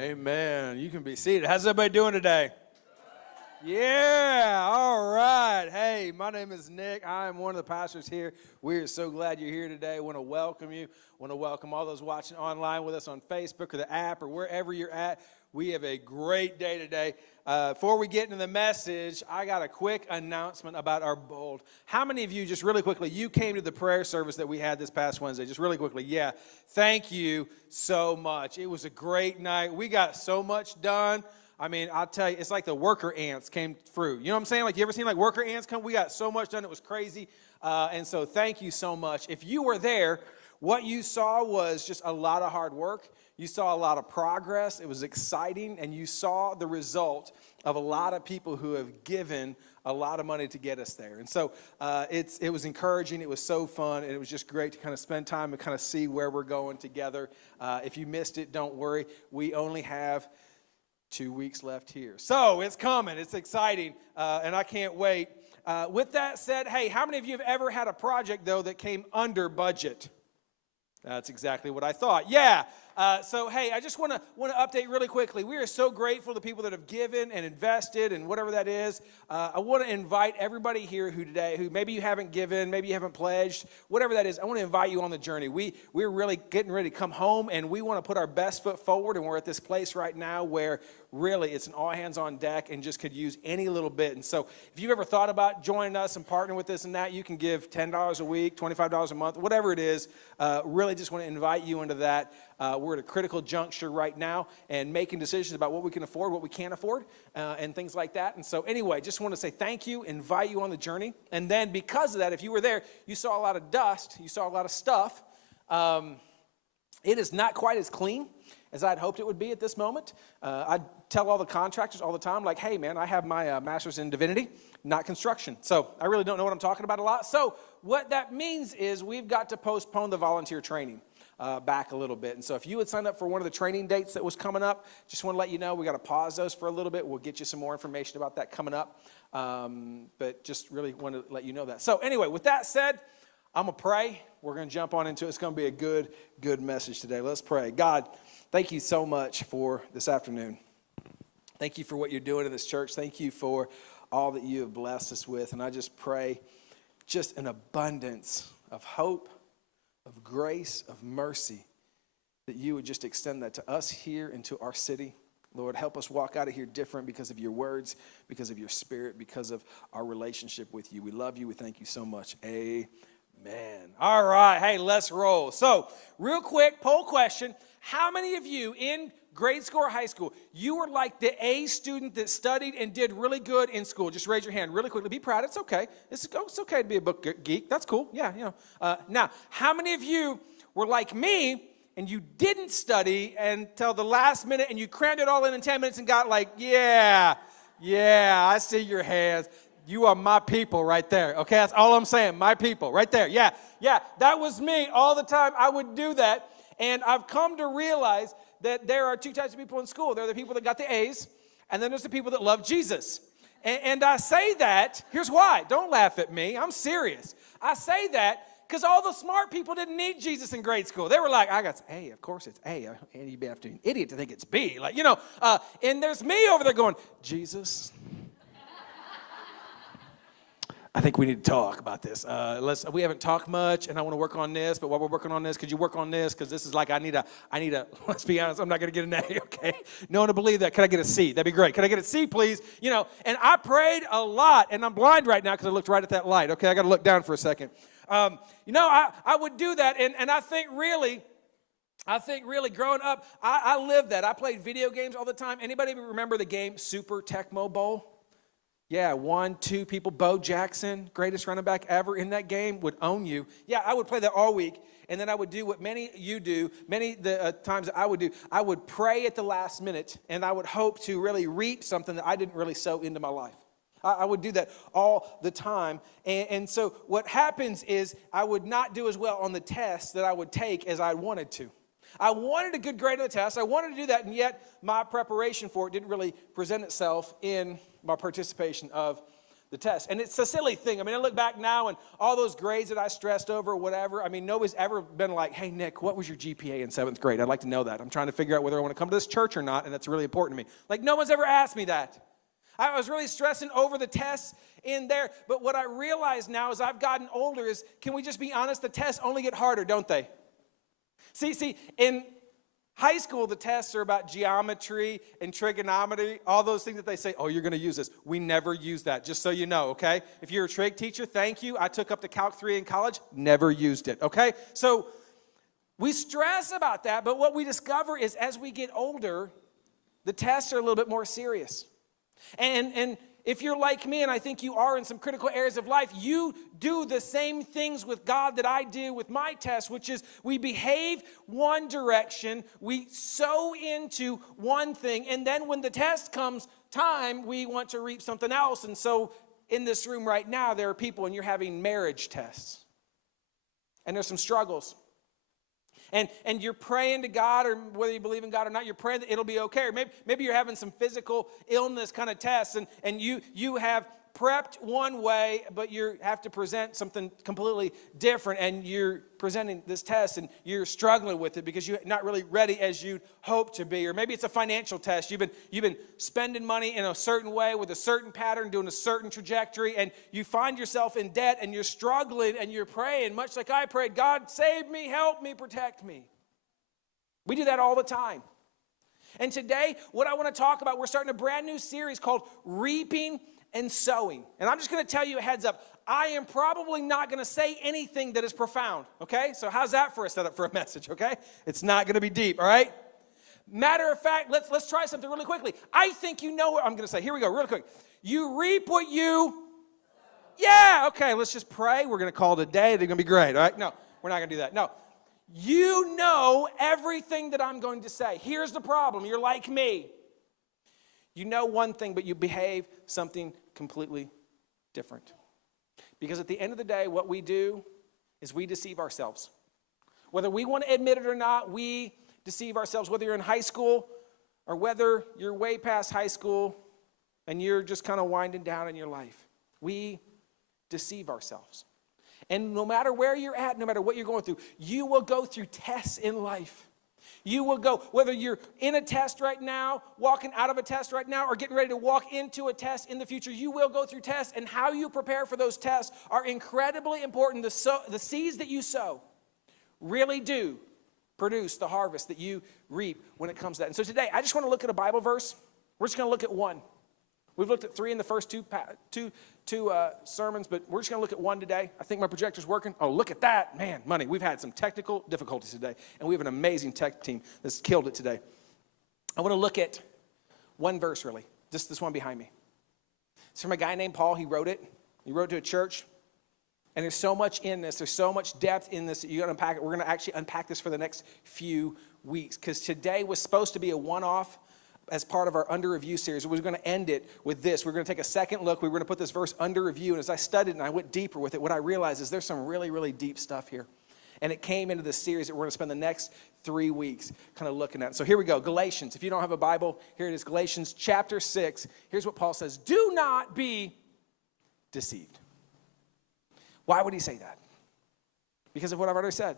Amen. You can be seated. How's everybody doing today? Yeah, all right. Hey, my name is Nick. I am one of the pastors here. We are so glad you're here today. I want to welcome you. I want to welcome all those watching online with us on Facebook or the app or wherever you're at. We have a great day today. Before we get into the message, I got a quick announcement about our Bold. How many of you, just really quickly, you came to the prayer service that we had this past Wednesday? Just really quickly. Yeah, thank you so much. It was a great night. We got so much done. I mean, I'll tell you, it's like the worker ants came through. You know what I'm saying? Like, you ever seen like worker ants come? We got so much done. It was crazy. And so thank you so much. If you were there, what you saw was just a lot of hard work. You saw a lot of progress. It was exciting. And you saw the result of a lot of people who have given a lot of money to get us there. And so it was encouraging. It was so fun. And it was just great to kind of spend time and kind of see where we're going together. If you missed it, don't worry. We only have 2 weeks left here. So it's coming. It's exciting. And I can't wait. With that said, hey, how many of you have ever had a project, though, that came under budget? That's exactly what I thought. Yeah. So, hey, I just want to update really quickly. We are so grateful to people that have given and invested and whatever that is. I want to invite everybody here who maybe you haven't given, maybe you haven't pledged, whatever that is. I want to invite you on the journey. We're really getting ready to come home, and we want to put our best foot forward, and we're at this place right now where really it's an all hands on deck and just could use any little bit. And so if you've ever thought about joining us and partnering with this and that, you can give $10 a week, $25 a month, whatever it is. Really just want to invite you into that. We're at a critical juncture right now and making decisions about what we can afford, what we can't afford, and things like that. And so anyway, just want to say thank you, invite you on the journey. And then because of that, if you were there, you saw a lot of dust, you saw a lot of stuff. It is not quite as clean as I'd hoped it would be at this moment. I tell all the contractors all the time, like, hey, man, I have my master's in divinity, not construction. So I really don't know what I'm talking about a lot. So what that means is we've got to postpone the volunteer training back a little bit. And so if you had signed up for one of the training dates that was coming up, just want to let you know we got to pause those for a little bit. We'll get you some more information about that coming up. But just really want to let you know that. So anyway, with that said, I'm going to pray. We're going to jump on into it. It's going to be a good message today. Let's pray. God, thank you so much for this afternoon. Thank you for what you're doing in this church. Thank you for all that you have blessed us with. And I just pray just an abundance of hope, of grace, of mercy, that you would just extend that to us here and to our city. Lord, help us walk out of here different because of your words, because of your spirit, because of our relationship with you. We love you. We thank you so much. Amen. All right. Hey, let's roll. So real quick, poll question. How many of you in grade school or high school, you were like the A student that studied and did really good in school? Just raise your hand really quickly. Be proud. It's okay. It's okay to be a book geek. That's cool. Yeah, you know. Now, how many of you were like me and you didn't study until the last minute and you crammed it all in 10 minutes and got like, yeah, I see your hands. You are my people right there. Okay, that's all I'm saying. My people right there. Yeah, that was me all the time. I would do that. And I've come to realize that there are two types of people in school. There are the people that got the A's, and then there's the people that love Jesus. And I say that, here's why. Don't laugh at me. I'm serious. I say that because all the smart people didn't need Jesus in grade school. They were like, I got A, of course it's A. And you'd have to be an idiot to think it's B. Like, you know, and there's me over there going, Jesus, I think we need to talk about this. We haven't talked much, and I want to work on this. But while we're working on this, could you work on this? Because this is like I need a. Let's be honest, I'm not going to get an A. Okay, no one to believe that. Could I get a C? That'd be great. Could I get a C, please? You know. And I prayed a lot, and I'm blind right now because I looked right at that light. Okay, I got to look down for a second. You know, I would do that, and I think really growing up, I lived that. I played video games all the time. Anybody remember the game Super Tecmo Bowl? Yeah, 1, 2 people. Bo Jackson, greatest running back ever in that game, would own you. Yeah, I would play that all week, and then I would do what many you do. Many the times that I would do, I would pray at the last minute, and I would hope to really reap something that I didn't really sow into my life. I would do that all the time, and so what happens is I would not do as well on the tests that I would take as I wanted to. I wanted a good grade on the test. I wanted to do that, and yet my preparation for it didn't really present itself in my participation of the test. And it's a silly thing. I mean, I look back now and all those grades that I stressed over or whatever, I mean, nobody's ever been like, hey, Nick, what was your GPA in 7th grade? I'd like to know that. I'm trying to figure out whether I want to come to this church or not, and that's really important to me. Like, no one's ever asked me that. I was really stressing over the tests in there. But what I realize now as I've gotten older is, can we just be honest, the tests only get harder, don't they? See, in high school, the tests are about geometry and trigonometry, all those things that they say, oh, you're going to use this. We never use that, just so you know, okay? If you're a trig teacher, thank you. I took up the Calc 3 in college, never used it, okay? So we stress about that, but what we discover is as we get older, the tests are a little bit more serious. And if you're like me, and I think you are in some critical areas of life, you do the same things with God that I do with my test, which is we behave one direction, we sow into one thing, and then when the test comes time, we want to reap something else. And so in this room right now, there are people, and you're having marriage tests, and there's some struggles. And you're praying to God, or whether you believe in God or not, you're praying that it'll be okay. Or maybe you're having some physical illness kind of tests, and you have prepped one way, but you have to present something completely different, and you're presenting this test, and you're struggling with it because you're not really ready as you'd hope to be. Or maybe it's a financial test. You've been spending money in a certain way with a certain pattern, doing a certain trajectory, and you find yourself in debt, and you're struggling, and you're praying, much like I prayed, God, save me, help me, protect me. We do that all the time. And today, what I want to talk about, we're starting a brand new series called Reaping and Sowing. And I'm just going to tell you a heads up, I am probably not going to say anything that is profound, okay? So how's that for a setup for a message, okay? It's not going to be deep, all right? Matter of fact, let's try something really quickly. I think you know what I'm going to say. Here we go, really quick. You reap what you... Yeah, okay, let's just pray. We're going to call it a day. They're going to be great, all right? No, we're not going to do that. No. You know everything that I'm going to say. Here's the problem. You're like me. You know one thing, but you behave something completely different. Because at the end of the day, what we do is we deceive ourselves. Whether we want to admit it or not, we deceive ourselves. Whether you're in high school or whether you're way past high school and you're just kind of winding down in your life, we deceive ourselves. And no matter where you're at, no matter what you're going through, you will go through tests in life. You will go, whether you're in a test right now, walking out of a test right now, or getting ready to walk into a test in the future, you will go through tests, and how you prepare for those tests are incredibly important. The seeds that you sow really do produce the harvest that you reap when it comes to that. And so today, I just want to look at a Bible verse. We're just going to look at one. We've looked at 3 in the first two sermons, but we're just going to look at one today. I think my projector's working. Oh, look at that. Man, money. We've had some technical difficulties today, and we have an amazing tech team that's killed it today. I want to look at one verse, really, just this one behind me. It's from a guy named Paul. He wrote it. He wrote it to a church, and there's so much in this. There's so much depth in this that you're going to unpack it. We're going to actually unpack this for the next few weeks, because today was supposed to be a one-off as part of our under review series. We're going to end it with this. We're going to take a second look. We're going to put this verse under review. And as I studied and I went deeper with it, what I realized is there's some really, really deep stuff here. And it came into this series that we're going to spend the next 3 weeks kind of looking at. So here we go. Galatians. If you don't have a Bible, here it is. Galatians chapter 6. Here's what Paul says. Do not be deceived. Why would he say that? Because of what I've already said.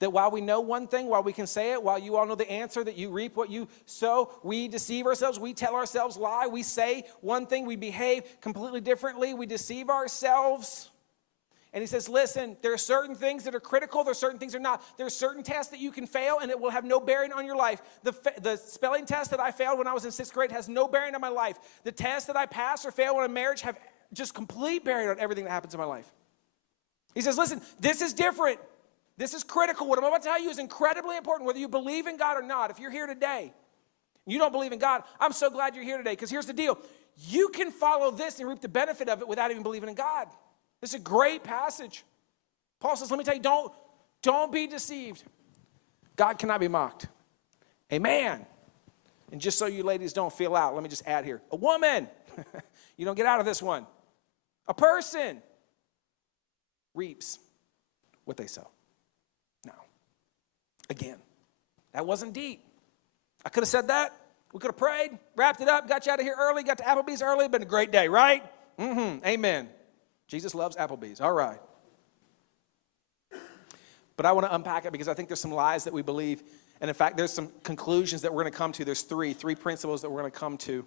That while we know one thing, while we can say it, while you all know the answer, that you reap what you sow, we deceive ourselves, we tell ourselves lie, we say one thing, we behave completely differently, we deceive ourselves. And he says, listen, there are certain things that are critical, there are certain things that are not. There are certain tests that you can fail and it will have no bearing on your life. The spelling test that I failed when I was in 6th grade has no bearing on my life. The tests that I pass or fail in a marriage have just complete bearing on everything that happens in my life. He says, listen, this is different. This is critical. What I'm about to tell you is incredibly important, whether you believe in God or not. If you're here today, and you don't believe in God, I'm so glad you're here today, because here's the deal. You can follow this and reap the benefit of it without even believing in God. This is a great passage. Paul says, let me tell you, don't be deceived. God cannot be mocked. A man, and just so you ladies don't feel out, let me just add here. A woman, you don't get out of this one. A person reaps what they sow. Again, that wasn't deep. I could have said that. We could have prayed, wrapped it up, got you out of here early, got to Applebee's early. Been a great day, right? Amen. Jesus loves Applebee's. All right. But I want to unpack it because I think there's some lies that we believe. And in fact, there's some conclusions that we're going to come to. There's three principles that we're going to come to.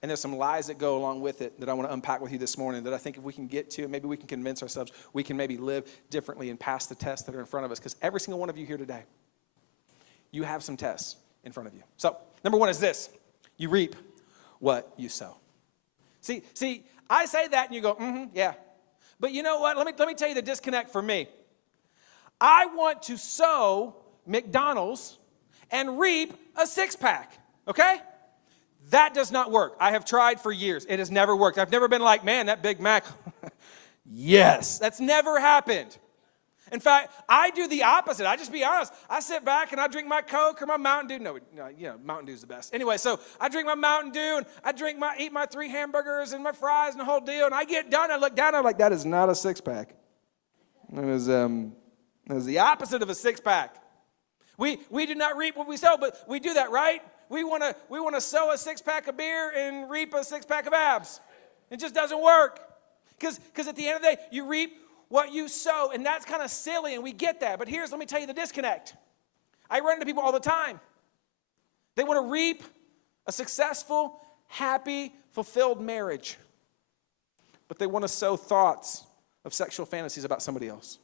And there's some lies that go along with it that I want to unpack with you this morning that I think if we can get to, maybe we can convince ourselves we can maybe live differently and pass the tests that are in front of us. Because every single one of you here today, you have some tests in front of you. So, number one is this. You reap what you sow. See, I say that and you go, yeah. But you know what? Let me tell you the disconnect for me. I want to sow McDonald's and reap a six-pack, okay? That does not work. I have tried for years. It has never worked. I've never been like, man, that Big Mac, yes. That's never happened. In fact, I do the opposite. I just be honest. I sit back and I drink my Coke or my Mountain Dew. No, Mountain Dew's the best. Anyway, so I drink my Mountain Dew and I eat my 3 hamburgers and my fries and the whole deal. And I get done. I look down. And I'm like, that is not a six-pack. It was the opposite of a six-pack. We do not reap what we sow, but we do that, right? We want to sow a six-pack of beer and reap a six-pack of abs. It just doesn't work. Because at the end of the day, you reap what you sow, and that's kind of silly, and we get that. But let me tell you the disconnect. I run into people all the time. They want to reap a successful, happy, fulfilled marriage. But they want to sow thoughts of sexual fantasies about somebody else.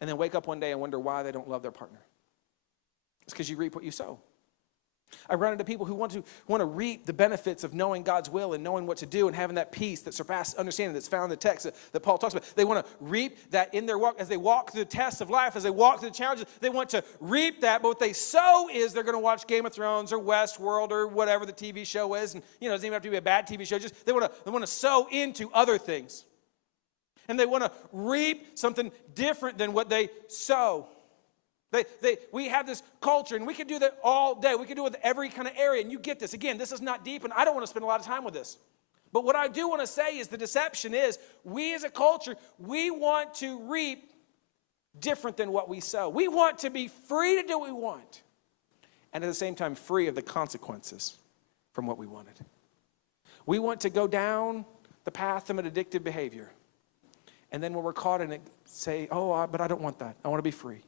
And then wake up one day and wonder why they don't love their partner. It's because you reap what you sow. I run into people who want to reap the benefits of knowing God's will and knowing what to do and having that peace that surpasses understanding that's found in the text that Paul talks about. They want to reap that in their walk as they walk through the tests of life, as they walk through the challenges. They want to reap that, but what they sow is they're going to watch Game of Thrones or Westworld or whatever the TV show is. And it doesn't even have to be a bad TV show. Just they want to sow into other things. And they want to reap something different than what they sow. We have this culture, and we can do that all day. We can do it with every kind of area, and you get this. Again, this is not deep, and I don't want to spend a lot of time with this. But what I do want to say is the deception is we as a culture, we want to reap different than what we sow. We want to be free to do what we want, and at the same time free of the consequences from what we wanted. We want to go down the path of an addictive behavior, and then when we're caught in it, say, but I don't want that. I want to be free.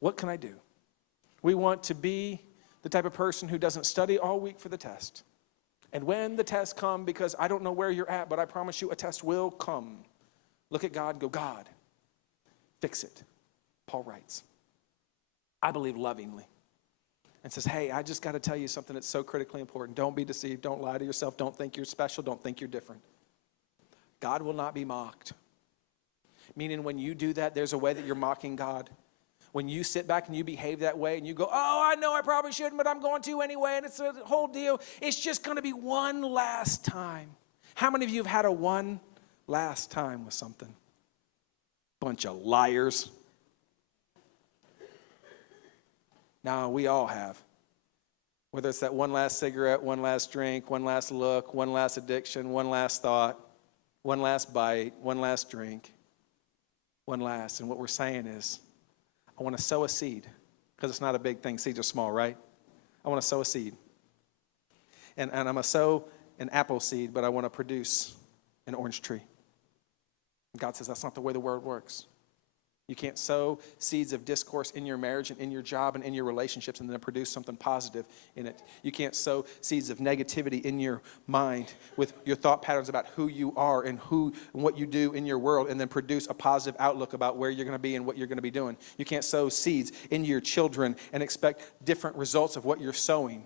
What can I do? We want to be the type of person who doesn't study all week for the test. And when the tests come, because I don't know where you're at, but I promise you a test will come. Look at God and go, God, fix it. Paul writes, I believe lovingly. And says, hey, I just got to tell you something that's so critically important. Don't be deceived. Don't lie to yourself. Don't think you're special. Don't think you're different. God will not be mocked. Meaning when you do that, there's a way that you're mocking God. When you sit back and you behave that way and you go, I know I probably shouldn't, but I'm going to anyway, and it's a whole deal. It's just going to be one last time. How many of you have had a one last time with something? Bunch of liars. No, we all have. Whether it's that one last cigarette, one last drink, one last look, one last addiction, one last thought, one last bite, one last drink, one last. And what we're saying is, I want to sow a seed, because it's not a big thing. Seeds are small, right? I want to sow a seed. And I'm going to sow an apple seed, but I want to produce an orange tree. And God says that's not the way the word works. You can't sow seeds of discourse in your marriage and in your job and in your relationships and then produce something positive in it. You can't sow seeds of negativity in your mind with your thought patterns about who you are and what you do in your world and then produce a positive outlook about where you're going to be and what you're going to be doing. You can't sow seeds into your children and expect different results of what you're sowing.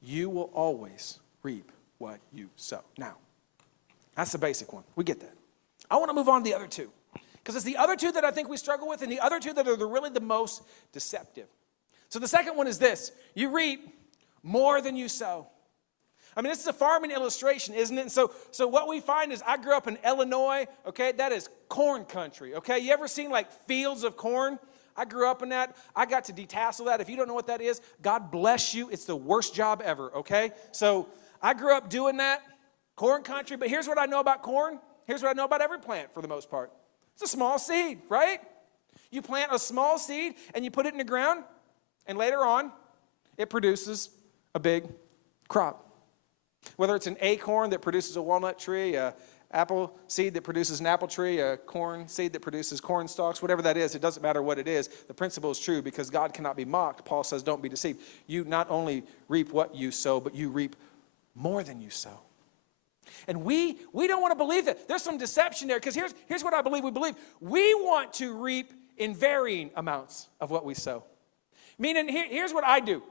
You will always reap what you sow. Now, that's the basic one. We get that. I want to move on to the other two. Because it's the other two that I think we struggle with and the other two that are really the most deceptive. So the second one is this. You reap more than you sow. I mean, this is a farming illustration, isn't it? And so what we find is I grew up in Illinois, okay? That is corn country, okay? You ever seen like fields of corn? I grew up in that. I got to detassel that. If you don't know what that is, God bless you. It's the worst job ever, okay? So I grew up doing that, corn country. But here's what I know about corn. Here's what I know about every plant for the most part. It's a small seed, right? You plant a small seed and you put it in the ground, and later on, it produces a big crop. Whether it's an acorn that produces a walnut tree, a apple seed that produces an apple tree, a corn seed that produces corn stalks, whatever that is, it doesn't matter what it is. The principle is true because God cannot be mocked. Paul says, don't be deceived. You not only reap what you sow, but you reap more than you sow. And we don't want to believe that. There's some deception there because here's what I believe we believe. We want to reap in varying amounts of what we sow. Meaning, here's what I do.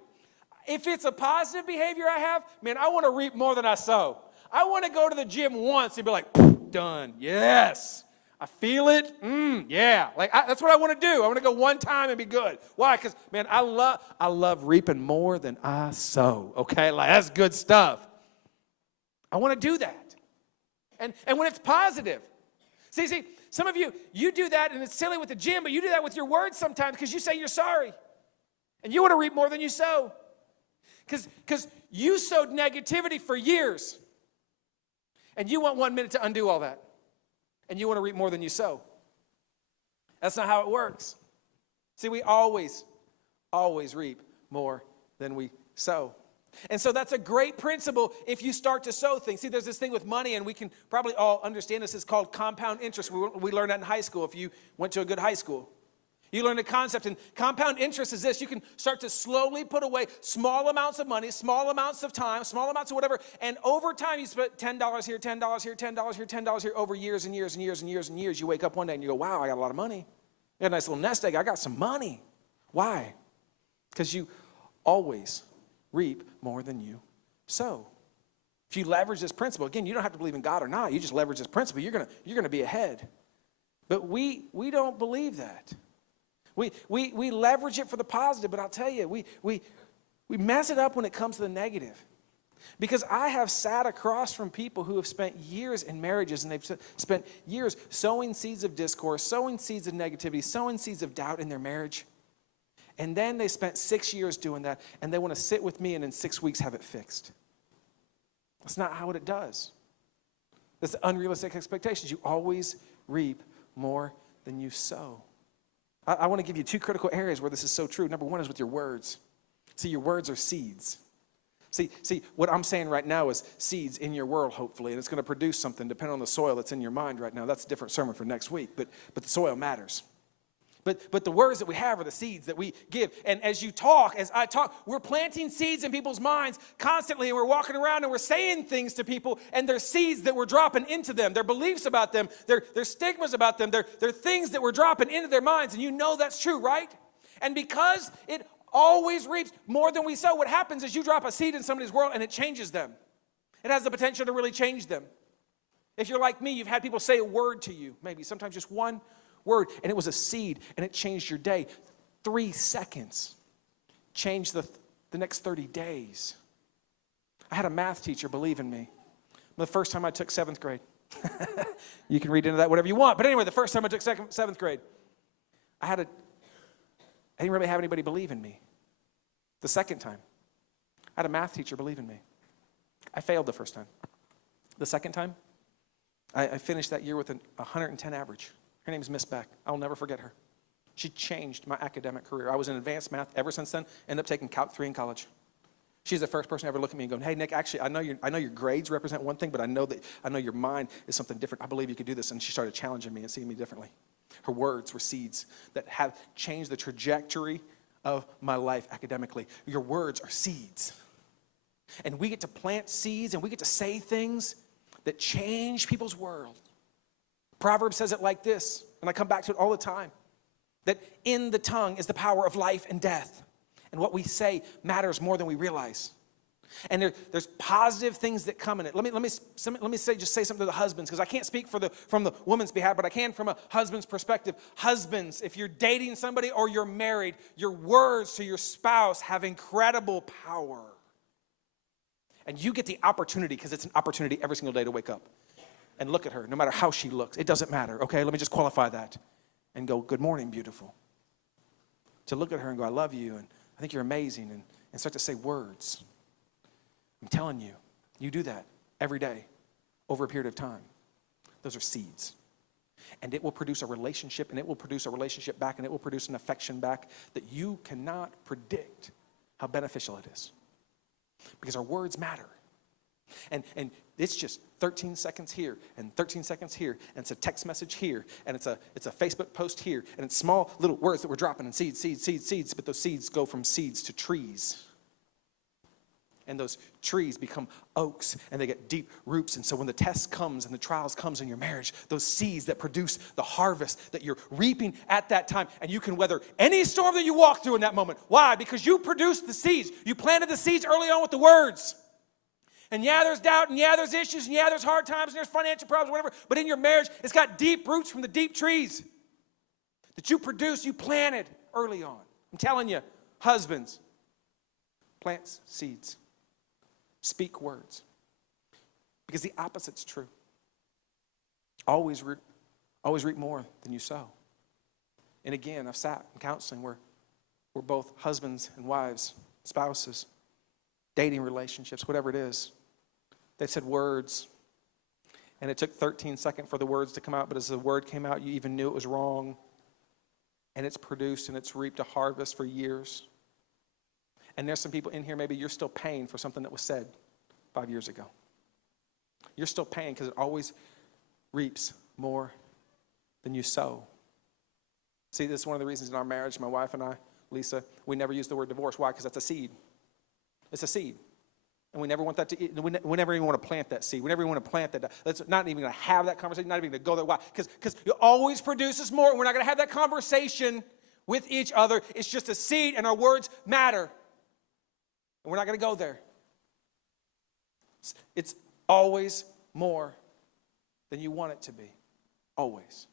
If it's a positive behavior I have, man, I want to reap more than I sow. I want to go to the gym once and be like, done. Yes. I feel it. Yeah. That's what I want to do. I want to go one time and be good. Why? Because, man, I love reaping more than I sow. Okay? That's good stuff. I want to do that. And when it's positive. See, some of you do that, and it's silly with the gym, but you do that with your words sometimes because you say you're sorry. And you want to reap more than you sow. Because you sowed negativity for years. And you want 1 minute to undo all that. And you want to reap more than you sow. That's not how it works. See, we always reap more than we sow. And so that's a great principle if you start to sow things. See, there's this thing with money, and we can probably all understand this. It's called compound interest. We learned that in high school if you went to a good high school. You learn the concept, and compound interest is this. You can start to slowly put away small amounts of money, small amounts of time, small amounts of whatever, and over time you spend $10 here, $10 here, $10 here, $10 here, over years and years and years and years and years. You wake up one day and you go, wow, I got a lot of money. You got a nice little nest egg. I got some money. Why? Because you always reap more than you sow. If you leverage this principle, again, you don't have to believe in God or not. You just leverage this principle. You're gonna be ahead. But we don't believe that. We leverage it for the positive, but I'll tell you, we mess it up when it comes to the negative. Because I have sat across from people who have spent years in marriages, and they've spent years sowing seeds of discourse, sowing seeds of negativity, sowing seeds of doubt in their marriage. And then they spent 6 years doing that, and they want to sit with me and in 6 weeks have it fixed. That's not how it does. That's unrealistic expectations. You always reap more than you sow. I want to give you 2 critical areas where this is so true. Number one is with your words. See, your words are seeds. See, what I'm saying right now is seeds in your world, hopefully, and it's going to produce something depending on the soil that's in your mind right now. That's a different sermon for next week, but the soil matters. But the words that we have are the seeds that we give. And as I talk, we're planting seeds in people's minds constantly, and we're walking around and we're saying things to people, and they're seeds that we're dropping into them. Their beliefs about them, their stigmas about them, they're things that we're dropping into their minds, and you know that's true, right? And because it always reaps more than we sow, what happens is you drop a seed in somebody's world, and it changes them. It has the potential to really change them. If you're like me, you've had people say a word to you, maybe sometimes just one word, and it was a seed, and it changed your day. 3 seconds changed the next 30 days. I had a math teacher believe in me. The first time I took 7th grade. You can read into that whatever you want. But anyway, the first time I took 7th grade, I didn't really have anybody believe in me. The second time, I had a math teacher believe in me. I failed the first time. The second time, I finished that year with a 110 average. Her name is Miss Beck. I'll never forget her. She changed my academic career. I was in advanced math ever since then. Ended up taking Calc 3 in college. She's the first person to ever look at me and go, hey, Nick, actually, I know your grades represent one thing, but I know your mind is something different. I believe you could do this. And she started challenging me and seeing me differently. Her words were seeds that have changed the trajectory of my life academically. Your words are seeds. And we get to plant seeds, and we get to say things that change people's world. Proverbs says it like this, and I come back to it all the time, that in the tongue is the power of life and death. And what we say matters more than we realize. And there's positive things that come in it. Let me say something to the husbands, because I can't speak from the woman's behalf, but I can from a husband's perspective. Husbands, if you're dating somebody or you're married, your words to your spouse have incredible power. And you get the opportunity, because it's an opportunity every single day to wake up and look at her, no matter how she looks. It doesn't matter, okay? Let me just qualify that. And go, good morning, beautiful. To look at her and go, I love you, and I think you're amazing, and start to say words. I'm telling you, you do that every day over a period of time. Those are seeds. And it will produce a relationship, and it will produce a relationship back, and it will produce an affection back that you cannot predict how beneficial it is. Because our words matter. And it's just 13 seconds here and 13 seconds here, and it's a text message here, and it's a Facebook post here, and it's small little words that we're dropping, and seeds, but those seeds go from seeds to trees. And those trees become oaks, and they get deep roots. And so when the test comes and the trials comes in your marriage, those seeds that produce the harvest that you're reaping at that time, and you can weather any storm that you walk through in that moment. Why? Because you produced the seeds. You planted the seeds early on with the words. And yeah, there's doubt, and yeah, there's issues, and yeah, there's hard times, and there's financial problems, whatever. But in your marriage, it's got deep roots from the deep trees that you produced, you planted early on. I'm telling you, husbands, plant seeds. Speak words. Because the opposite's true. Always reap more than you sow. And again, I've sat in counseling where we're both husbands and wives, spouses, dating relationships, whatever it is. They've said words, and it took 13 seconds for the words to come out, but as the word came out, you even knew it was wrong. And it's produced and it's reaped a harvest for years. And there's some people in here, maybe you're still paying for something that was said 5 years ago. You're still paying because it always reaps more than you sow. See, this is one of the reasons in our marriage, my wife and I, Lisa, we never use the word divorce. Why? Because that's a seed. It's a seed. And we never want that to, we never even want to plant that seed. We never even want to plant that. Let's not even going to have that conversation, not even going to go there. Why? Because it always produces more, and we're not going to have that conversation with each other. It's just a seed, and our words matter. And we're not going to go there. It's always more than you want it to be. Always.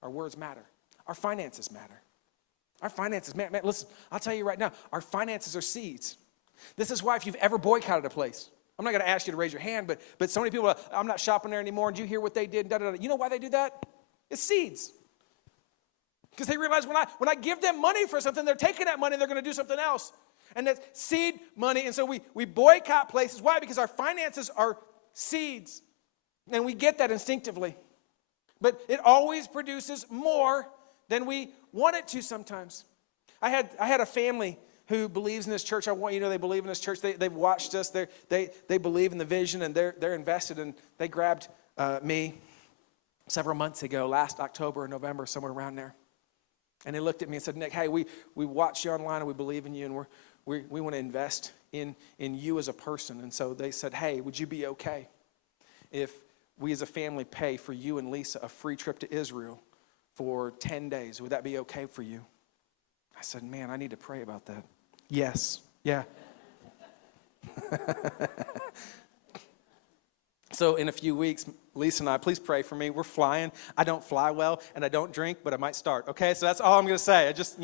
Our words matter. Our finances matter. Our finances, man, listen, I'll tell you right now, our finances are seeds. This is why if you've ever boycotted a place, I'm not going to ask you to raise your hand, but so many people are, I'm not shopping there anymore, and you hear what they did, da, da, da. You know why they do that? It's seeds. Because they realize when I give them money for something, they're taking that money and they're going to do something else. And that's seed money. And so we boycott places. Why? Because our finances are seeds. And we get that instinctively. But it always produces more than we want it to sometimes. I had a family who believes in this church. I want you to know they believe in this church. They've watched us. They believe in the vision, and they're invested. And they grabbed me several months ago, last October or November, somewhere around there. And they looked at me and said, Nick, hey, we watch you online and we believe in you, and we want to invest in you as a person. And so they said, hey, would you be okay if we as a family pay for you and Lisa a free trip to Israel for 10 days? Would that be okay for you? I said, man, I need to pray about that. Yes. Yeah. So in a few weeks, Lisa and I, please pray for me. We're flying. I don't fly well, and I don't drink, but I might start. Okay, so that's all I'm going to say. I just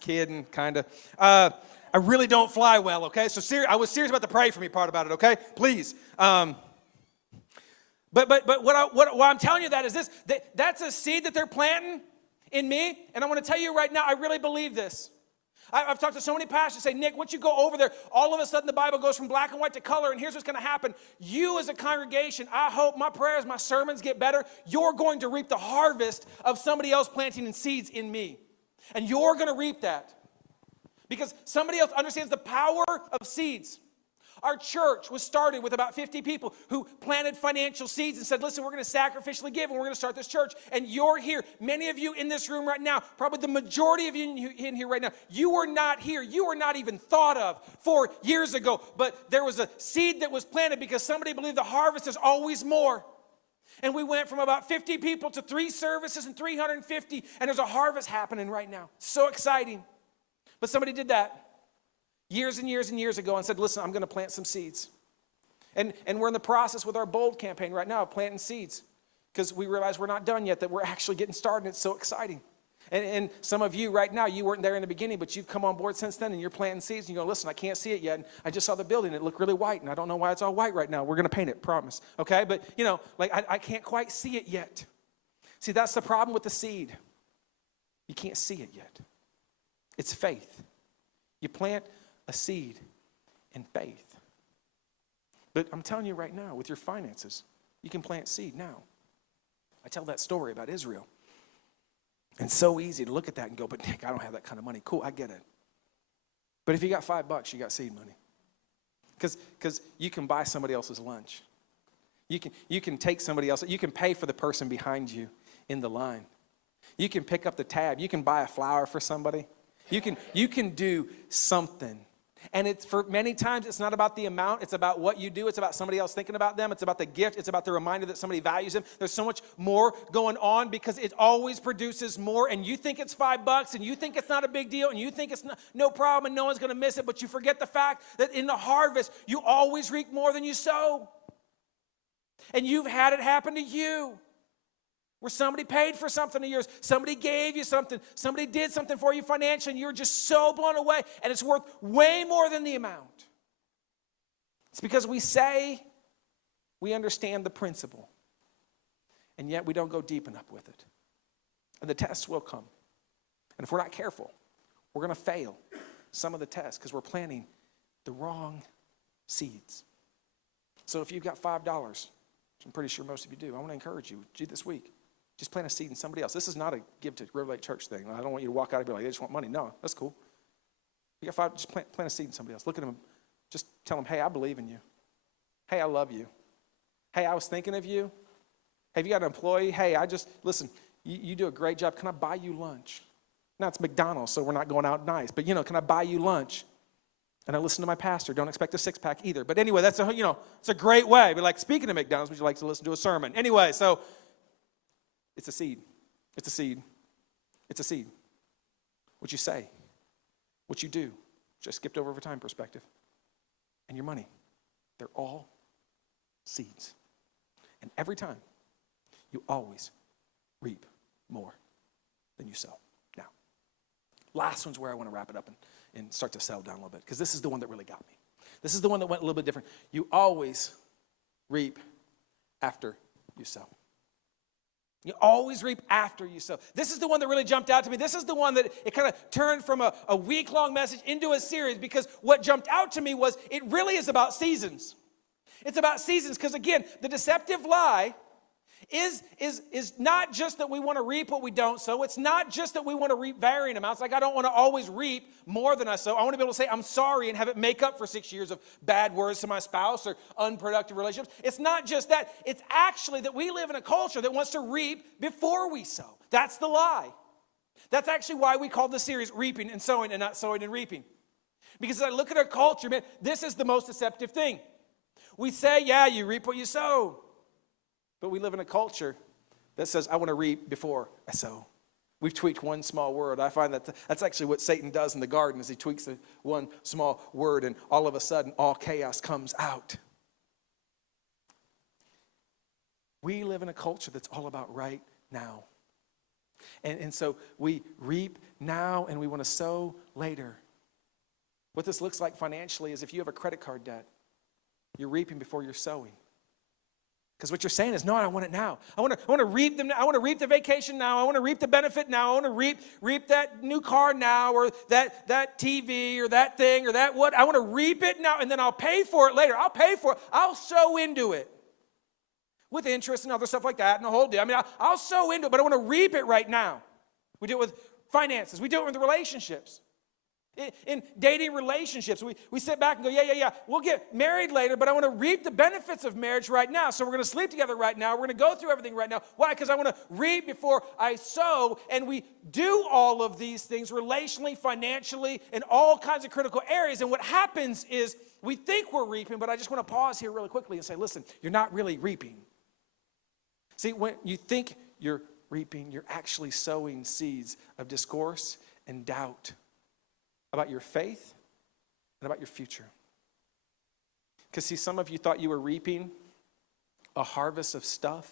kidding, kind of. I really don't fly well, okay? So I was serious about the pray for me part about it, okay? Please. But what I'm telling you that is this. That's a seed that they're planting in me, and I want to tell you right now, I really believe this. I've talked to so many pastors say, Nick, once you go over there, all of a sudden the Bible goes from black and white to color, and here's what's going to happen. You as a congregation, I hope my prayers, my sermons get better. You're going to reap the harvest of somebody else planting in seeds in me. And you're going to reap that. Because somebody else understands the power of seeds. Our church was started with about 50 people who planted financial seeds and said, listen, we're going to sacrificially give and we're going to start this church. And you're here. Many of you in this room right now, probably the majority of you in here right now, you were not here. You were not even thought of 4 years ago. But there was a seed that was planted because somebody believed the harvest is always more. And we went from about 50 people to 3 services and 350. And there's a harvest happening right now. So exciting. But somebody did that years and years and years ago and said, listen, I'm going to plant some seeds. And we're in the process with our Bold campaign right now of planting seeds because we realize we're not done yet, that we're actually getting started. It's so exciting. And some of you right now, you weren't there in the beginning, but you've come on board since then and you're planting seeds. And you go, listen, I can't see it yet. And I just saw the building. It looked really white, and I don't know why it's all white right now. We're going to paint it, promise. Okay? But, I can't quite see it yet. See, that's the problem with the seed. You can't see it yet. It's faith. You plant a seed in faith. But I'm telling you right now, with your finances, you can plant seed now. I tell that story about Israel. And it's so easy to look at that and go, but Nick, I don't have that kind of money. Cool, I get it. But if you got $5, you got seed money. Because you can buy somebody else's lunch. You can take somebody else. You can pay for the person behind you in the line. You can pick up the tab. You can buy a flower for somebody. You can do something. And it's for many times, it's not about the amount. It's about what you do. It's about somebody else thinking about them. It's about the gift. It's about the reminder that somebody values them. There's so much more going on because it always produces more. And you think it's $5 and you think it's not a big deal and you think it's no problem and no one's going to miss it. But you forget the fact that in the harvest, you always reap more than you sow. And you've had it happen to you. Where somebody paid for something of yours, somebody gave you something, somebody did something for you financially, and you're just so blown away, and it's worth way more than the amount. It's because we say we understand the principle, and yet we don't go deep enough with it. And the tests will come. And if we're not careful, we're going to fail some of the tests because we're planting the wrong seeds. So if you've got $5, which I'm pretty sure most of you do, I want to encourage you, do this week. Just plant a seed in somebody else. This is not a give to River Lake Church thing. I don't want you to walk out and be like, they just want money. No, that's cool. You got $5, just plant a seed in somebody else. Look at them. Just tell them, hey, I believe in you. Hey, I love you. Hey, I was thinking of you. Hey, have you got an employee? Hey, listen, you do a great job. Can I buy you lunch? Now, it's McDonald's, so we're not going out nice. But, can I buy you lunch? And I listen to my pastor. Don't expect a six-pack either. But anyway, it's a great way. But like, speaking of McDonald's, would you like to listen to a sermon? Anyway, so it's a seed. It's a seed. It's a seed. What you say, what you do, which I skipped over time perspective, and your money, they're all seeds. And every time, you always reap more than you sow. Now, last one's where I want to wrap it up and start to settle down a little bit, because this is the one that really got me. This is the one that went a little bit different. You always reap after you sow. You always reap after you sow. This is the one that really jumped out to me. This is the one that it kind of turned from a week-long message into a series, because what jumped out to me was it really is about seasons. It's about seasons because, again, the deceptive lie is not just that we want to reap what we don't sow. It's not just that we want to reap varying amounts. Like, I don't want to always reap more than I sow. I want to be able to say I'm sorry and have it make up for 6 years of bad words to my spouse or unproductive relationships. It's not just that. It's actually that we live in a culture that wants to reap before we sow. That's the lie. That's actually why we call the series Reaping and Sowing and not Sowing and Reaping. Because as I look at our culture, man, this is the most deceptive thing. We say, yeah, you reap what you sow. But we live in a culture that says, I want to reap before I sow. We've tweaked one small word. I find that's actually what Satan does in the garden, is he tweaks the one small word, and all of a sudden, all chaos comes out. We live in a culture that's all about right now. And so we reap now, and we want to sow later. What this looks like financially is if you have a credit card debt, you're reaping before you're sowing. Because what you're saying is, no, I want it now. I want to reap them. I want to reap the vacation now. I want to reap the benefit now. I want to reap that new car now, or that TV, or that thing, or that what. I want to reap it now, and then I'll pay for it later. I'll pay for it. I'll sow into it with interest and other stuff like that, and the whole deal. I mean, I'll sow into it, but I want to reap it right now. We do it with finances. We do it with relationships. In dating relationships, we sit back and go, yeah, we'll get married later, but I want to reap the benefits of marriage right now. So we're going to sleep together right now. We're going to go through everything right now. Why? Because I want to reap before I sow. And we do all of these things relationally, financially, in all kinds of critical areas. And what happens is we think we're reaping, but I just want to pause here really quickly and say, listen, you're not really reaping. See, when you think you're reaping, you're actually sowing seeds of discourse and doubt about your faith and about your future. Because see, some of you thought you were reaping a harvest of stuff,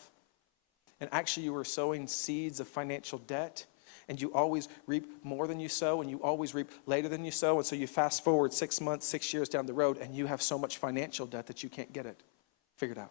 and actually you were sowing seeds of financial debt, and you always reap more than you sow, and you always reap later than you sow, and so you fast forward 6 months, 6 years down the road, and you have so much financial debt that you can't get it figured out.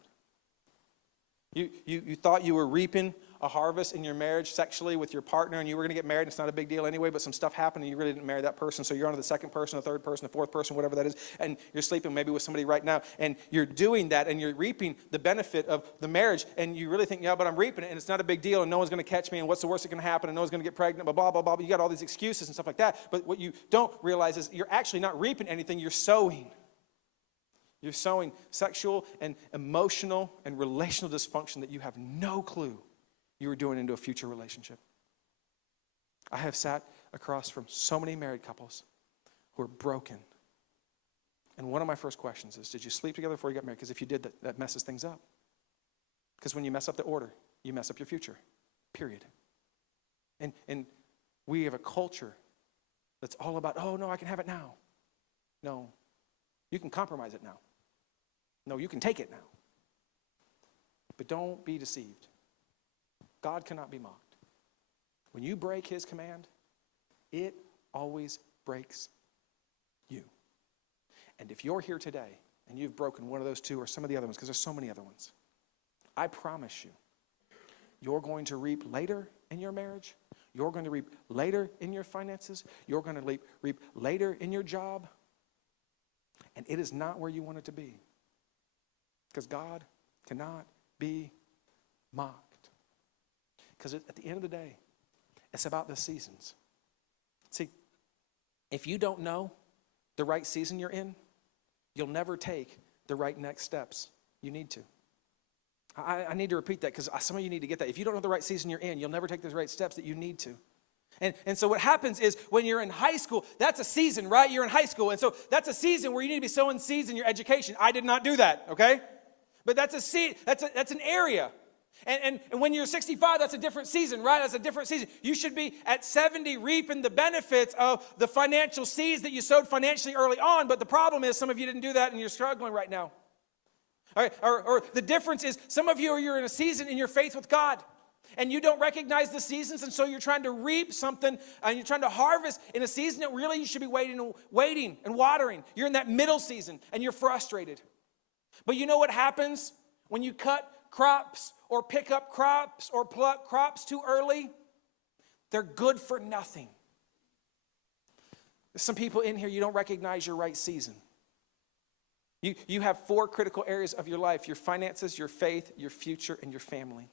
You thought you were reaping a harvest in your marriage sexually with your partner, and you were going to get married, and it's not a big deal anyway, but some stuff happened and you really didn't marry that person, so you're on to the second person, the third person, the fourth person, whatever that is, and you're sleeping maybe with somebody right now, and you're doing that, and you're reaping the benefit of the marriage, and you really think, yeah, but I'm reaping it, and it's not a big deal, and no one's going to catch me, and what's the worst that can happen, and no one's going to get pregnant, blah, blah, blah. You got all these excuses and stuff like that, but what you don't realize is you're actually not reaping anything, you're sowing. You're sowing sexual and emotional and relational dysfunction that you have no clue you were doing into a future relationship. I have sat across from so many married couples who are broken. And one of my first questions is, did you sleep together before you got married? Because if you did, that messes things up. Because when you mess up the order, you mess up your future, period. And we have a culture that's all about, oh, no, I can have it now. No, you can compromise it now. No, you can take it now. But don't be deceived. God cannot be mocked. When you break his command, it always breaks you. And if you're here today and you've broken one of those two or some of the other ones, because there's so many other ones, I promise you, you're going to reap later in your marriage. You're going to reap later in your finances. You're going to reap later in your job. And it is not where you want it to be. Because God cannot be mocked. Because at the end of the day, it's about the seasons. See, if you don't know the right season you're in, you'll never take the right next steps you need to. I need to repeat that because some of you need to get that. If you don't know the right season you're in, you'll never take the right steps that you need to. And so what happens is when you're in high school, that's a season, right? You're in high school. And so that's a season where you need to be sowing seeds in your education. I did not do that, okay? But that's a seed, that's an area. And when you're 65, that's a different season, right? That's a different season. You should be at 70 reaping the benefits of the financial seeds that you sowed financially early on. But the problem is some of you didn't do that and you're struggling right now. All right, or the difference is some of you're in a season in your faith with God. And you don't recognize the seasons, and so you're trying to reap something, and you're trying to harvest in a season that really you should be waiting and watering. You're in that middle season, and you're frustrated. But you know what happens when you cut crops or pick up crops or pluck crops too early? They're good for nothing. There's some people in here, you don't recognize your right season. You have 4 critical areas of your life: your finances, your faith, your future, and your family.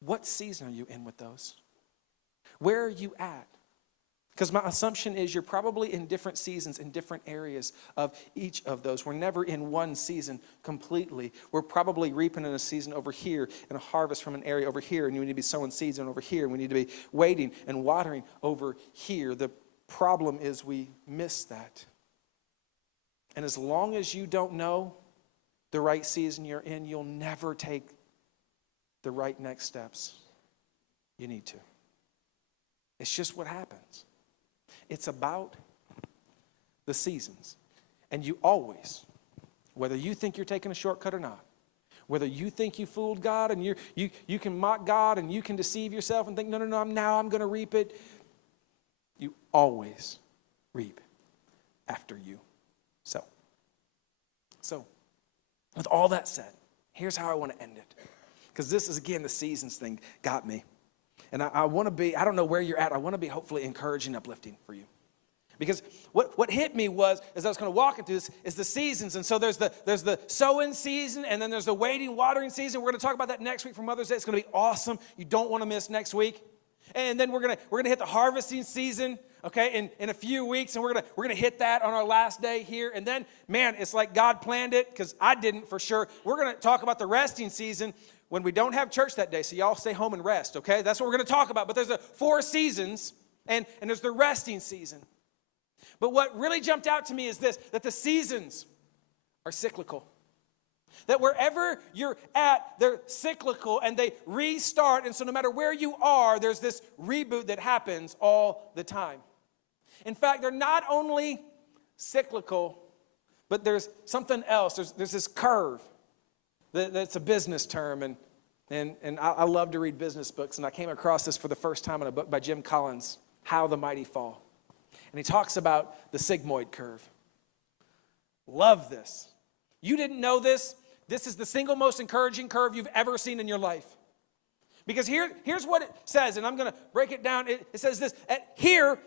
What season are you in with those? Where are you at? Because my assumption is you're probably in different seasons in different areas of each of those. We're never in one season completely. We're probably reaping in a season over here and a harvest from an area over here, and you need to be sowing seeds over here, and we need to be waiting and watering over here. The problem is we miss that. And as long as you don't know the right season you're in, you'll never take the right next steps you need to. It's just what happens. It's about the seasons. And you always, whether you think you're taking a shortcut or not, whether you think you fooled God and you can mock God and you can deceive yourself and think, no, I'm going to reap it, you always reap after you sow. So, with all that said, here's how I want to end it. Because this is, again, the seasons thing got me. And I want to be, I don't know where you're at, I want to be hopefully encouraging, uplifting for you. Because what hit me was, as I was kind of walking through this, is the seasons. And so there's the sowing season, and then there's the waiting, watering season. We're going to talk about that next week for Mother's Day. It's going to be awesome. You don't want to miss next week. And then we're gonna hit the harvesting season, okay, in a few weeks, and we're gonna hit that on our last day here. And then, man, it's like God planned it, because I didn't for sure. We're gonna talk about the resting season when we don't have church that day, so y'all stay home and rest, okay? That's what we're gonna talk about. But there's the 4 seasons, and there's the resting season. But what really jumped out to me is this: that the seasons are cyclical. That wherever you're at, they're cyclical and they restart. And so no matter where you are, there's this reboot that happens all the time. In fact, they're not only cyclical, but there's something else. There's this curve that's a business term. And I love to read business books. And I came across this for the first time in a book by Jim Collins, How the Mighty Fall. And he talks about the sigmoid curve. Love this. You didn't know this? This is the single most encouraging curve you've ever seen in your life. Because here's what it says, and I'm going to break it down. It says this: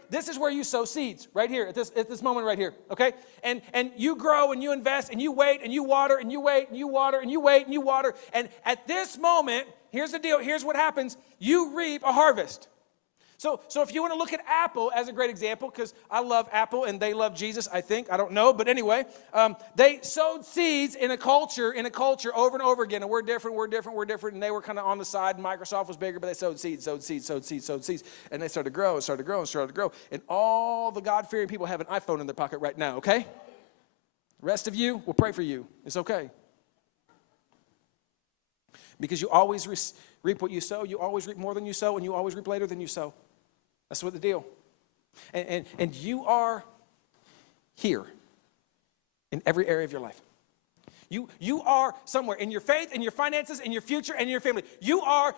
this is where you sow seeds, right here, at this moment right here, okay? And you grow and you invest and you wait and you water and you wait and you water and you wait and you water. And at this moment, here's the deal, here's what happens: you reap a harvest. So if you want to look at Apple as a great example, because I love Apple and they love Jesus, I think. I don't know, but anyway, they sowed seeds in a culture over and over again. And we're different. And they were kind of on the side. And Microsoft was bigger, but they sowed seeds. And they started to grow. And all the God-fearing people have an iPhone in their pocket right now, okay? The rest of you, we'll pray for you. It's okay. Because you always reap what you sow. You always reap more than you sow, and you always reap later than you sow. That's what the deal. And you are here in every area of your life. You are somewhere in your faith, in your finances, in your future, and in your family. You are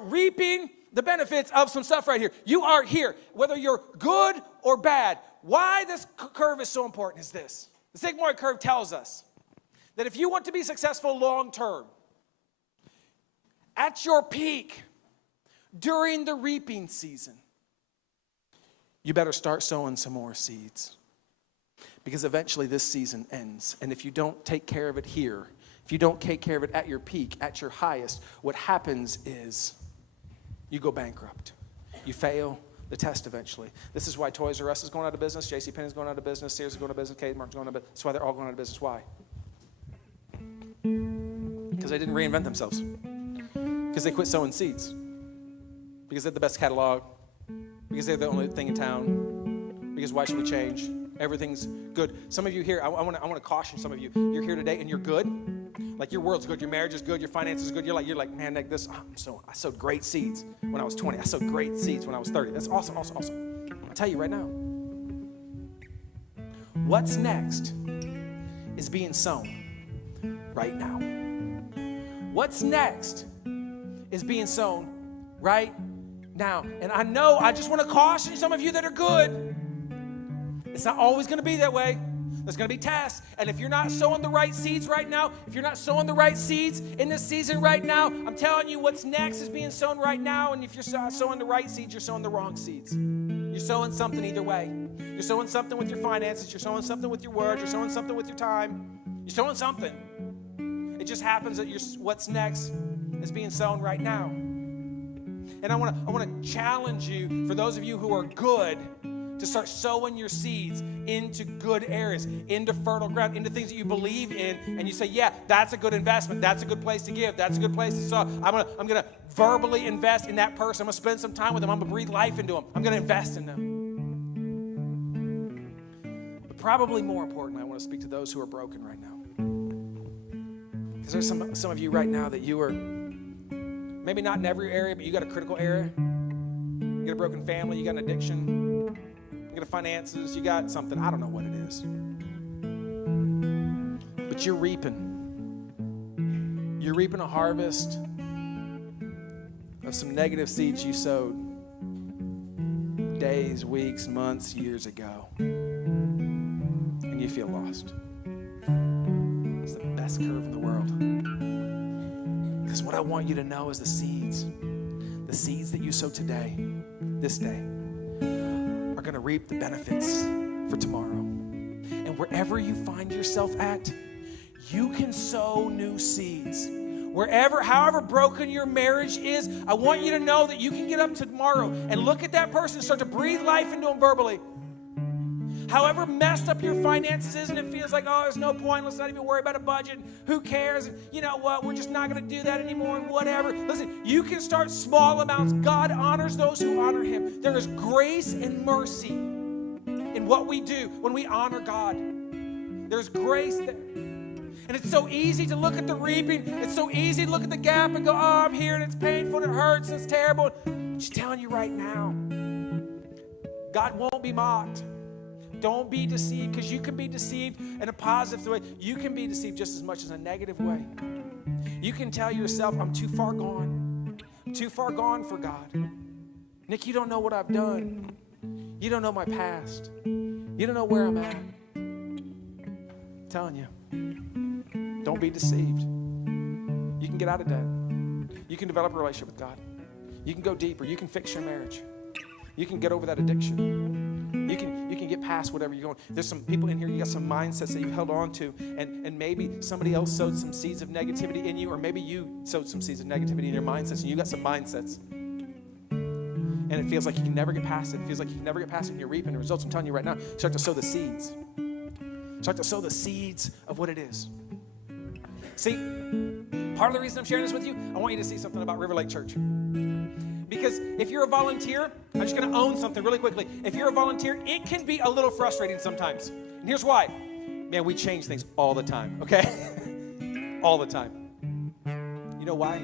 reaping the benefits of some stuff right here. You are here, whether you're good or bad. Why this curve is so important is this. The sigmoid curve tells us that if you want to be successful long term, at your peak, during the reaping season, you better start sowing some more seeds. Because eventually this season ends. And if you don't take care of it here, if you don't take care of it at your peak, at your highest, what happens is you go bankrupt. You fail the test eventually. This is why Toys R Us is going out of business, JCPenney's going out of business, Sears is going out of business, Kmart's going out of business. That's why they're all going out of business. Why? Because they didn't reinvent themselves. Because they quit sowing seeds. Because they're the best catalog. Because they're the only thing in town. Because why should we change? Everything's good. Some of you here, I want to caution some of you. You're here today and you're good. Like your world's good, your marriage is good, your finances is good. You're like, man, Nick, I sowed great seeds when I was 20. I sowed great seeds when I was 30. That's awesome. I'll tell you right now. What's next is being sown right now. What's next is being sown right now. And I just want to caution some of you that are good. It's not always going to be that way. There's going to be tests. And if you're not sowing the right seeds right now, if you're not sowing the right seeds in this season right now, I'm telling you what's next is being sown right now. And if you're sowing the right seeds, you're sowing the wrong seeds. You're sowing something either way. You're sowing something with your finances. You're sowing something with your words. You're sowing something with your time. You're sowing something. It just happens that what's next is being sown right now. And I want to challenge you, for those of you who are good, to start sowing your seeds into good areas, into fertile ground, into things that you believe in, and you say, yeah, that's a good investment. That's a good place to give. That's a good place to sow. I'm gonna verbally invest in that person. I'm gonna spend some time with them. I'm gonna breathe life into them. I'm gonna invest in them. But probably more importantly, I want to speak to those who are broken right now. Because there's some of you right now that you are maybe not in every area, but you got a critical area. You got a broken family. You got an addiction. You got finances, you got something, I don't know what it is. But you're reaping. You're reaping a harvest of some negative seeds you sowed days, weeks, months, years ago. And you feel lost. It's the best curve in the world. Because what I want you to know is the seeds that you sow today, this day, are going to reap the benefits for tomorrow. And wherever you find yourself at, you can sow new seeds. However broken your marriage is, I want you to know that you can get up tomorrow and look at that person and start to breathe life into them verbally. However messed up your finances is, and it feels like, there's no point, let's not even worry about a budget, who cares, and you know what, we're just not going to do that anymore, and whatever. Listen, you can start small amounts. God honors those who honor him. There is grace and mercy in what we do when we honor God. There's grace there. And it's so easy to look at the reaping. It's so easy to look at the gap and go, I'm here, and it's painful, and it hurts, and it's terrible. I'm just telling you right now, God won't be mocked. Don't be deceived, because you can be deceived in a positive way. You can be deceived just as much as a negative way. You can tell yourself, I'm too far gone. I'm too far gone for God. Nick, you don't know what I've done. You don't know my past. You don't know where I'm at. I'm telling you, don't be deceived. You can get out of debt. You can develop a relationship with God. You can go deeper. You can fix your marriage. You can get over that addiction. You can get past whatever you're going. There's some people in here, you got some mindsets that you held on to, and maybe somebody else sowed some seeds of negativity in you, or maybe you sowed some seeds of negativity in your mindsets, and you got some mindsets. and it feels like you can never get past it. It feels like you can never get past it, and you're reaping the results. I'm telling you right now, start to sow the seeds. Start to sow the seeds of what it is. See, part of the reason I'm sharing this with you, I want you to see something about River Lake Church. Because if you're a volunteer, I'm just going to own something really quickly. If you're a volunteer, it can be a little frustrating sometimes. And here's why. Man, we change things all the time, okay? All the time. You know why?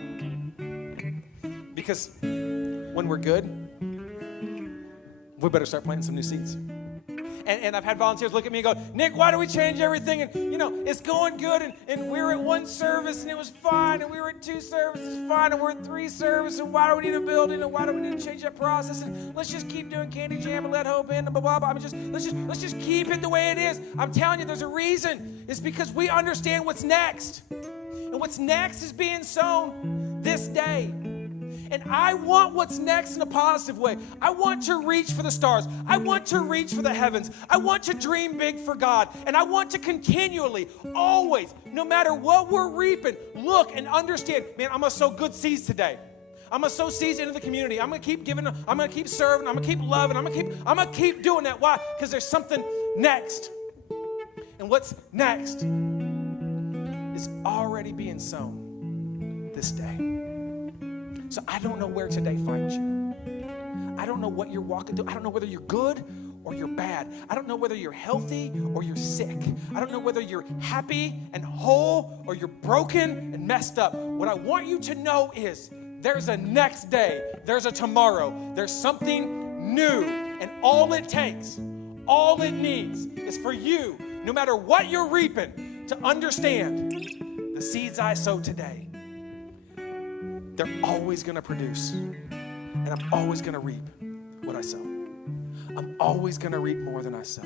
Because when we're good, we better start planting some new seeds. And I've had volunteers look at me and go, Nick, why do we change everything? And, it's going good, and we were at one service, and it was fine, and we were at 2 services, fine, and we're at 3 services, and why do we need a building, and why do we need to change that process? And let's just keep doing Candy Jam and Let Hope in, and blah, blah, blah. Let's just keep it the way it is. I'm telling you, there's a reason. It's because we understand what's next. And what's next is being sown this day. And I want what's next in a positive way. I want to reach for the stars. I want to reach for the heavens. I want to dream big for God. And I want to continually, always, no matter what we're reaping, look and understand, man, I'm going to sow good seeds today. I'm going to sow seeds into the community. I'm going to keep giving. I'm going to keep serving. I'm going to keep loving. I'm going to keep doing that. Why? Because there's something next. And what's next is already being sown this day. So I don't know where today finds you. I don't know what you're walking through. I don't know whether you're good or you're bad. I don't know whether you're healthy or you're sick. I don't know whether you're happy and whole or you're broken and messed up. What I want you to know is there's a next day. There's a tomorrow. There's something new. And all it takes, all it needs is for you, no matter what you're reaping, to understand the seeds I sow today. They're always going to produce, and I'm always going to reap what I sow. I'm always going to reap more than I sow,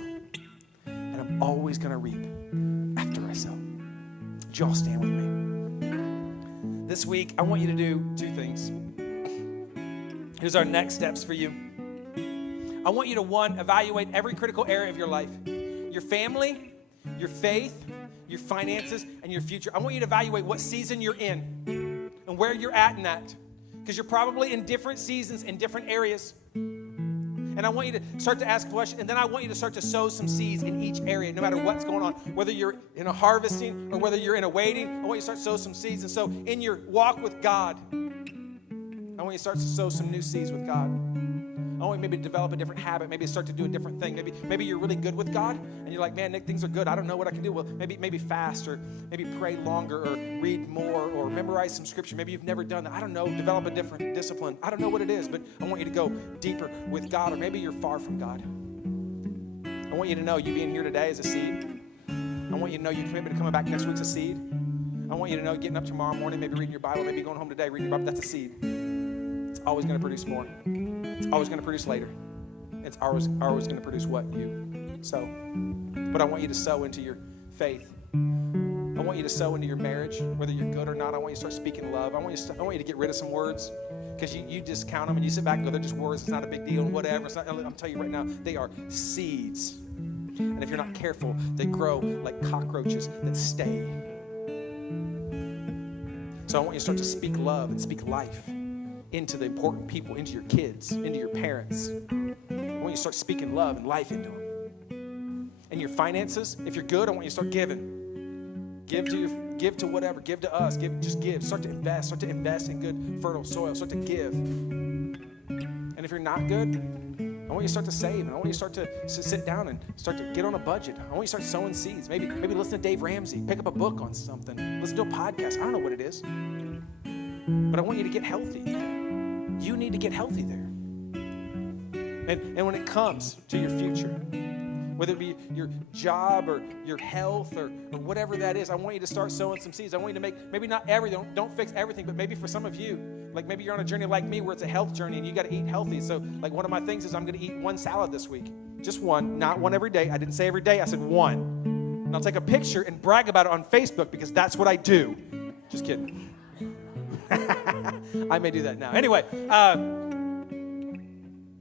and I'm always going to reap after I sow. Would you all stand with me? This week, I want you to do 2 things. Here's our next steps for you. I want you to, 1, evaluate every critical area of your life. Your family, your faith, your finances, and your future. I want you to evaluate what season you're in and where you're at in that, because you're probably in different seasons in different areas. And I want you to start to ask questions, and then I want you to start to sow some seeds in each area, no matter what's going on, whether you're in a harvesting or whether you're in a waiting. I want you to start to sow some seeds. And so in your walk with God, I want you to start to sow some new seeds with God. I want you maybe to develop a different habit, maybe start to do a different thing. Maybe you're really good with God, and you're like, man, Nick, things are good. I don't know what I can do. Well, maybe fast, or maybe pray longer, or read more, or memorize some scripture. Maybe you've never done that. I don't know. Develop a different discipline. I don't know what it is, but I want you to go deeper with God, or maybe you're far from God. I want you to know you being here today is a seed. I want you to know your commitment to coming back next week's a seed. I want you to know getting up tomorrow morning, maybe reading your Bible, maybe going home today, reading your Bible, that's a seed. It's always going to produce more. It's always going to produce later. It's always going to produce what you sow. But I want you to sow into your faith. I want you to sow into your marriage, whether you're good or not. I want you to start speaking love. I want you to get rid of some words, because you discount them and you sit back and go, they're just words. It's not a big deal and whatever. It's not, I'm telling you right now, they are seeds. And if you're not careful, they grow like cockroaches that stay. So I want you to start to speak love and speak life into the important people, into your kids, into your parents. I want you to start speaking love and life into them. And your finances, if you're good, I want you to start giving. Give to whatever, give to us, just give. Start to invest in good, fertile soil. Start to give. And if you're not good, I want you to start to save. And I want you to start to sit down and start to get on a budget. I want you to start sowing seeds. Maybe listen to Dave Ramsey. Pick up a book on something. Listen to a podcast. I don't know what it is. But I want you to get healthy. You need to get healthy there. And when it comes to your future, whether it be your job or your health or whatever that is, I want you to start sowing some seeds. I want you to make, maybe not everything, don't fix everything, but maybe for some of you, like maybe you're on a journey like me where it's a health journey and you got to eat healthy. So like one of my things is I'm going to eat 1 salad this week. Just 1, not 1 every day. I didn't say every day, I said 1. And I'll take a picture and brag about it on Facebook because that's what I do. Just kidding. I may do that now. Anyway,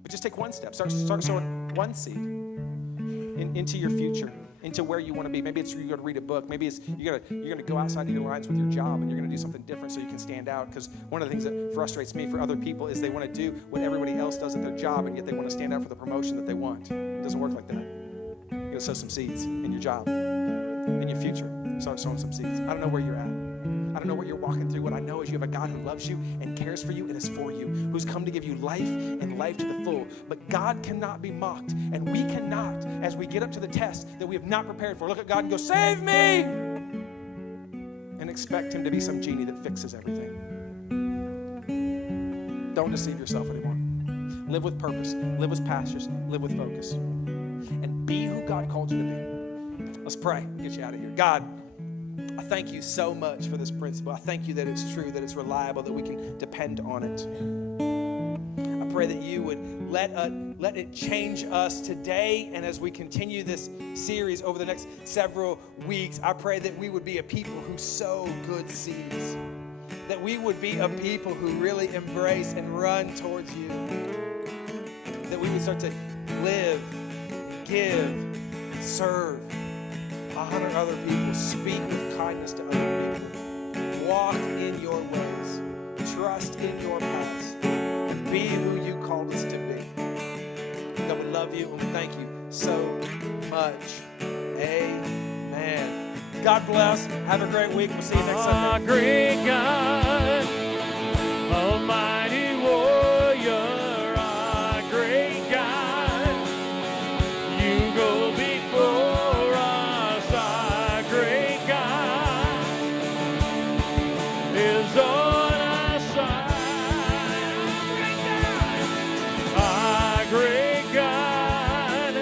but just take 1 step. Start sowing 1 seed into your future. into where you want to be. Maybe it's you're going to read a book. Maybe it's you're going to go outside of your lines with your job, and you're going to do something different so you can stand out. Because one of the things that frustrates me for other people is they want to do what everybody else does at their job, and yet they want to stand out for the promotion that they want. It doesn't work like that. You got to sow some seeds in your job, in your future. Start sowing some seeds. I don't know where you're at. I don't know what you're walking through. What I know is you have a God who loves you and cares for you and is for you, who's come to give you life and life to the full. But God cannot be mocked, and we cannot, as we get up to the test that we have not prepared for, look at God and go, save me, and expect him to be some genie that fixes everything. Don't deceive yourself anymore. Live with purpose. Live with pastures. Live with focus. And be who God called you to be. Let's pray. Get you out of here. God, I thank you so much for this principle. I thank you that it's true, that it's reliable, that we can depend on it. I pray that you would let it change us today, and as we continue this series over the next several weeks, I pray that we would be a people who sow good seeds, that we would be a people who really embrace and run towards you, that we would start to live, give, serve, honor other people, speak with kindness to other people, walk in your ways, trust in your paths, and be who you called us to be. God, we love you and we thank you so much. Amen. God bless. Have a great week. We'll see you next Sunday. Our great God, almighty warrior, our great God, you go before us, our great God is on our side. Our great God,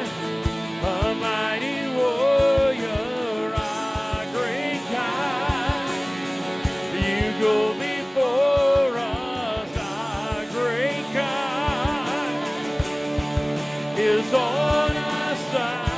almighty warrior, our great God, you go before us, our great God is on our side.